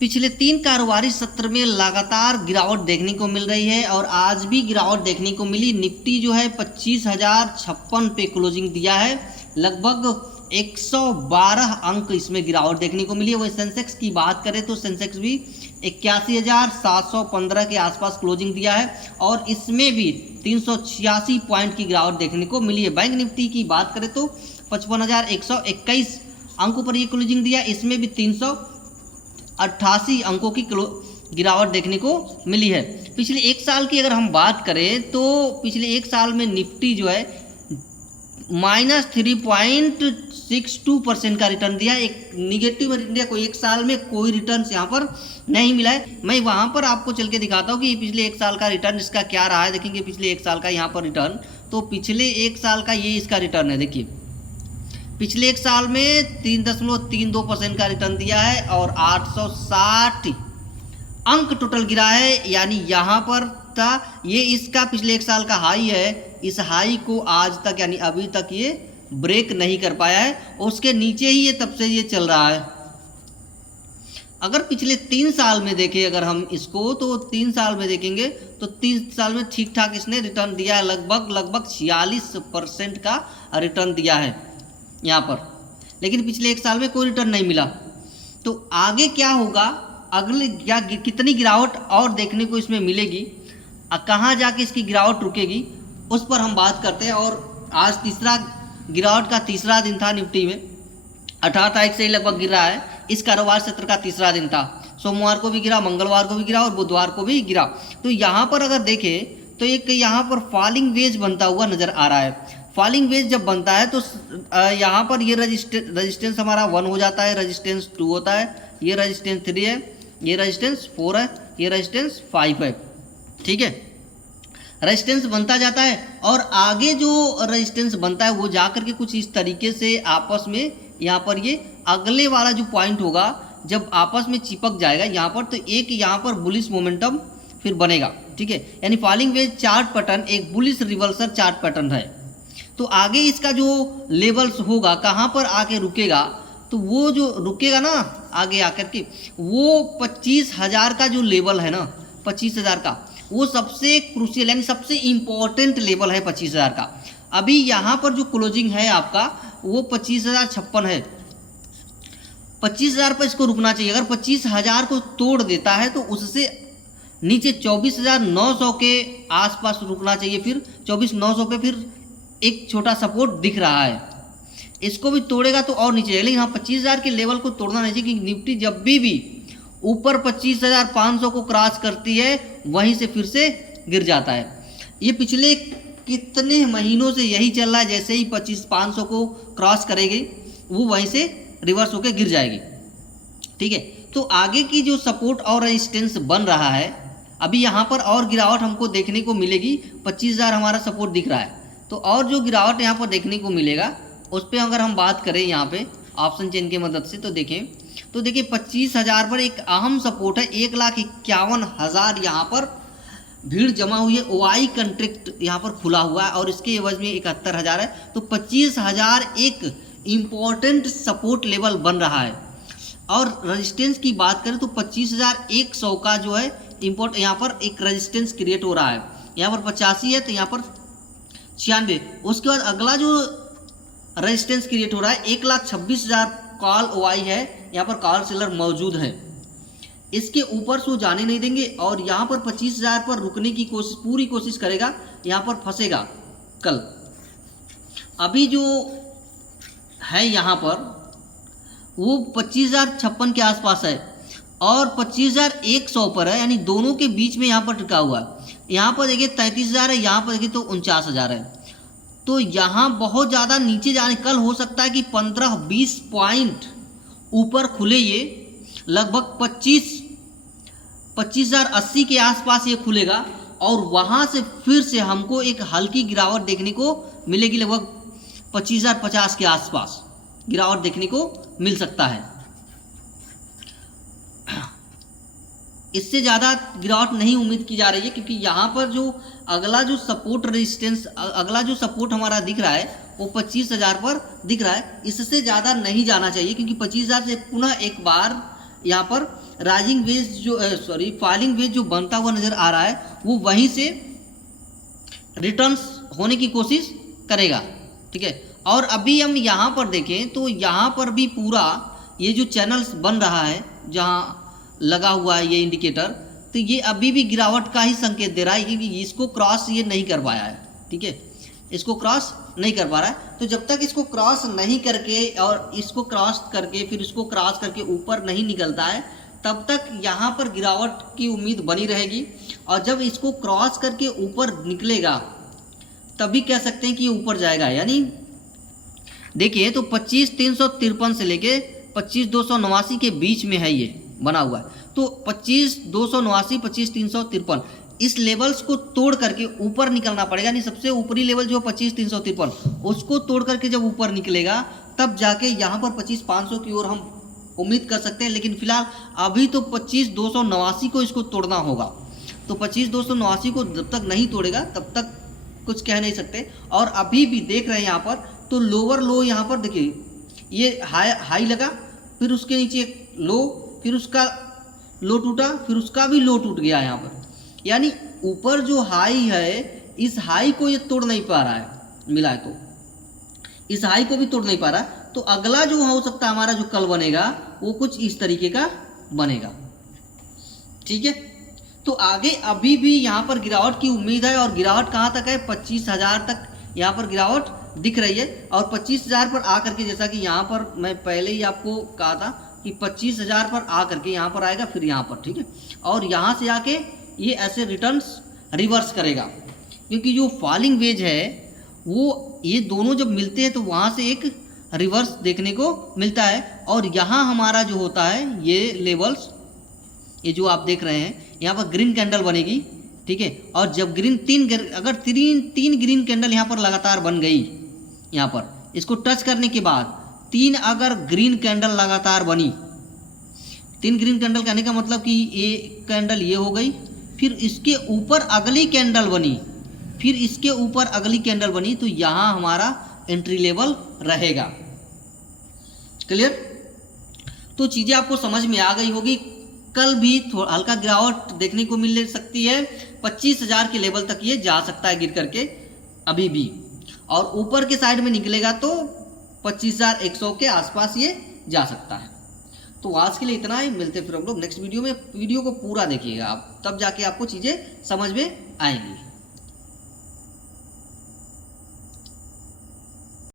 पिछले 3 कारोबारी सत्र में लगातार गिरावट देखने को मिल रही है और आज भी गिरावट देखने को मिली। निफ्टी जो है 25,056 पे क्लोजिंग दिया है, लगभग 112 अंक इसमें गिरावट देखने को मिली है। वही सेंसेक्स की बात करें तो सेंसेक्स भी 81,715 के आसपास क्लोजिंग दिया है और इसमें भी 386 पॉइंट की गिरावट देखने को मिली है। बैंक निफ्टी की बात करें तो 55,121 अंकों पर ये क्लोजिंग दिया, इसमें भी 388 अंकों की गिरावट देखने को मिली है। पिछले एक साल की अगर हम बात करें तो पिछले एक साल में निफ्टी जो है -3.62% का रिटर्न दिया है। एक निगेटिव रिटर्न, कोई एक साल में कोई रिटर्न यहाँ पर नहीं मिला है। मैं वहाँ पर आपको चल के दिखाता हूँ कि पिछले एक साल का रिटर्न इसका क्या रहा है। देखेंगे पिछले एक साल का यहाँ पर रिटर्न, तो पिछले एक साल का ये इसका रिटर्न है। देखिए पिछले एक साल में 3.32% का रिटर्न दिया है और 860 अंक टोटल गिरा है। यानी यहाँ पर था ये इसका पिछले एक साल का हाई है, इस हाई को आज तक यानी अभी तक ये ब्रेक नहीं कर पाया है, उसके नीचे ही ये तब से ये चल रहा है। अगर पिछले 3 साल में देखें अगर हम इसको, तो 3 साल में देखेंगे तो 3 साल में ठीक ठाक इसने रिटर्न दिया है, लगभग 46% का रिटर्न दिया है यहाँ पर। लेकिन पिछले एक साल में कोई रिटर्न नहीं मिला। तो आगे क्या होगा, अगले क्या कितनी गिरावट और देखने को इसमें मिलेगी, कहाँ जाके इसकी गिरावट रुकेगी, उस पर हम बात करते हैं। और आज गिरावट का तीसरा दिन था निफ्टी में, 18 तारीख से ही लगभग गिर रहा है। इस कारोबार सत्र का तीसरा दिन था, सोमवार को भी गिरा, मंगलवार को भी गिरा और बुधवार को भी गिरा। तो यहाँ पर अगर देखें तो एक यहाँ पर फॉलिंग वेज बनता हुआ नजर आ रहा है। फॉलिंग वेज जब बनता है तो यहाँ पर ये रजिस्टेंस हमारा 1 हो जाता है, रजिस्टेंस 2 होता है, ये रजिस्टेंस 3 है, ये रजिस्टेंस 4 है, ये रजिस्टेंस 5 है। ठीक है, रजिस्टेंस बनता जाता है और आगे जो रजिस्टेंस बनता है वो जाकर के कुछ इस तरीके से आपस में यहाँ पर ये अगले वाला जो पॉइंट होगा जब आपस में चिपक जाएगा यहाँ पर, तो एक यहाँ पर बुलिश मोमेंटम फिर बनेगा। ठीक है, यानी फॉलिंग वेज चार्ट पैटर्न एक बुलिश रिवर्सल चार्ट पैटर्न है। तो आगे इसका जो लेवल्स होगा, कहाँ पर आके रुकेगा, तो वो जो रुकेगा ना आगे आकर के, वो 25,000 का जो लेवल है ना, 25,000 का, वो सबसे क्रूशियल यानी सबसे इम्पोर्टेंट लेवल है 25,000 का। अभी यहाँ पर जो क्लोजिंग है आपका वो 25,056 है, 25,000 पर इसको रुकना चाहिए। अगर 25,000 को तोड़ देता है तो उससे नीचे 24,900 के आसपास रुकना चाहिए। फिर 24,900 पे फिर एक छोटा सपोर्ट दिख रहा है, इसको भी तोड़ेगा तो और नीचे जाएगा। लेकिन हाँ 25,000 के लेवल को तोड़ना नहीं चाहिए, क्योंकि निफ्टी जब भी ऊपर 25,500 को क्रॉस करती है वहीं से फिर से गिर जाता है। ये पिछले कितने महीनों से यही चल रहा है, जैसे ही 25,500 को क्रॉस करेगी वो वहीं से रिवर्स होकर गिर जाएगी। ठीक है, तो आगे की जो सपोर्ट और रेजिस्टेंस बन रहा है, अभी यहाँ पर और गिरावट हमको देखने को मिलेगी। 25,000 हमारा सपोर्ट दिख रहा है, तो और जो गिरावट यहाँ पर देखने को मिलेगा उस पर अगर हम बात करें यहाँ पे ऑप्शन चेन की मदद से, तो देखिए 25,000 पर एक अहम सपोर्ट है। 1,51,000 यहाँ पर भीड़ जमा हुई है। ओआई कंट्रैक्ट यहाँ पर खुला हुआ है और इसके एवज में 71,000 है। तो 25,000 एक इम्पॉर्टेंट सपोर्ट लेवल बन रहा है। और रेजिस्टेंस की बात करें तो 25,100 का जो है यहाँ पर एक रेजिस्टेंस क्रिएट हो रहा है। यहाँ पर 85 है तो यहाँ पर 96। उसके बाद अगला जो रेजिस्टेंस क्रिएट हो रहा है 1,26,000 कॉल ओआई है, यहाँ पर कॉल सेलर मौजूद है, इसके ऊपर से वो जाने नहीं देंगे और यहाँ पर 25,000 पर रुकने की पूरी कोशिश करेगा, यहाँ पर फंसेगा कल। अभी जो है यहाँ पर वो 25,056 के आसपास है और 25,100 पर है, यानी दोनों के बीच में यहाँ पर टिका हुआ है। यहाँ पर देखिए 33,000 है, यहाँ पर देखिए तो 49,000 है। तो यहाँ बहुत ज़्यादा नीचे जाने, कल हो सकता है कि 15-20 पॉइंट ऊपर खुले, ये लगभग 25,080 के आसपास ये खुलेगा और वहाँ से फिर से हमको एक हल्की गिरावट देखने को मिलेगी। लगभग 25,050 के आसपास गिरावट देखने को मिल सकता है। इससे ज़्यादा गिरावट नहीं उम्मीद की जा रही है, क्योंकि यहाँ पर जो अगला जो सपोर्ट रेजिस्टेंस, अगला जो सपोर्ट हमारा दिख रहा है वो 25,000 पर दिख रहा है। इससे ज़्यादा नहीं जाना चाहिए, क्योंकि 25,000 से पुनः एक बार यहाँ पर राइजिंग वेज जो फॉलिंग वेज जो बनता हुआ नज़र आ रहा है वो वहीं से रिटर्न्स होने की कोशिश करेगा, ठीक है। और अभी हम यहाँ पर देखें तो यहाँ पर भी पूरा ये जो चैनल्स बन रहा है जहाँ लगा हुआ है ये इंडिकेटर, तो ये अभी भी गिरावट का ही संकेत दे रहा है क्योंकि इसको क्रॉस ये नहीं कर पाया है, ठीक है, इसको क्रॉस नहीं कर पा रहा है। तो जब तक इसको क्रॉस नहीं करके और इसको क्रॉस करके फिर इसको क्रॉस करके ऊपर नहीं निकलता है तब तक यहाँ पर गिरावट की उम्मीद बनी रहेगी। और जब इसको क्रॉस करके ऊपर निकलेगा तभी कह सकते हैं कि ये ऊपर जाएगा। यानी देखिए तो 25,353 से लेके 25,289 के बीच में है ये बना हुआ है। तो 25,289 25,353 इस लेवल्स को तोड़ करके ऊपर निकलना पड़ेगा। नहीं, सबसे ऊपरी लेवल जो 25,353 उसको तोड़ करके जब ऊपर निकलेगा तब जाके यहाँ पर 25,500 की ओर हम उम्मीद कर सकते हैं। लेकिन फिलहाल अभी तो 25,289 को इसको तोड़ना होगा। तो 25,289 को जब तक नहीं तोड़ेगा तब तक कुछ कह नहीं सकते। और अभी भी देख रहे हैं यहाँ पर तो लोअर लो यहाँ पर देखिए ये हाई लगा, फिर उसके नीचे एक लो, फिर उसका लो टूटा, फिर उसका भी लो टूट गया यहाँ पर। यानी ऊपर जो हाई है इस हाई को ये तोड़ नहीं पा रहा है, मिला है तो इस हाई को भी तोड़ नहीं पा रहा है। तो अगला जो हो सकता है हमारा जो कल बनेगा वो कुछ इस तरीके का बनेगा, ठीक है। तो आगे अभी भी यहाँ पर गिरावट की उम्मीद है और गिरावट कहाँ तक है 25,000 तक यहाँ पर गिरावट दिख रही है। और 25,000 पर आकर के जैसा कि यहाँ पर मैं पहले ही आपको कहा था कि 25,000 पर आकर के यहाँ पर आएगा, फिर यहाँ पर, ठीक है। और यहाँ से आके ये ऐसे रिटर्न्स रिवर्स करेगा क्योंकि जो फॉलिंग वेज है वो ये दोनों जब मिलते हैं तो वहाँ से एक रिवर्स देखने को मिलता है। और यहाँ हमारा जो होता है ये लेवल्स ये जो आप देख रहे हैं यहाँ पर ग्रीन कैंडल बनेगी, ठीक है। और जब अगर तीन ग्रीन कैंडल यहाँ पर लगातार बन गई, यहाँ पर इसको टच करने के बाद 3 अगर ग्रीन कैंडल लगातार बनी, 3 ग्रीन कैंडल कहने का मतलब कि ये कैंडल ये हो गई, फिर इसके ऊपर अगली कैंडल बनी, फिर इसके ऊपर अगली कैंडल बनी, तो यहाँ हमारा एंट्री लेवल रहेगा। क्लियर? तो चीज़ें आपको समझ में आ गई होगी। कल भी थोड़ा हल्का गिरावट देखने को मिल सकती है, 25,000 के लेवल तक ये जा सकता है गिर करके अभी भी। और ऊपर के साइड में निकलेगा तो 25,100 के आसपास ये जा सकता है। तो आज के लिए इतना ही, मिलते फिर हम लोग नेक्स्ट वीडियो में। वीडियो को पूरा देखिएगा आप, तब जाके आपको चीज़ें समझ में आएंगी।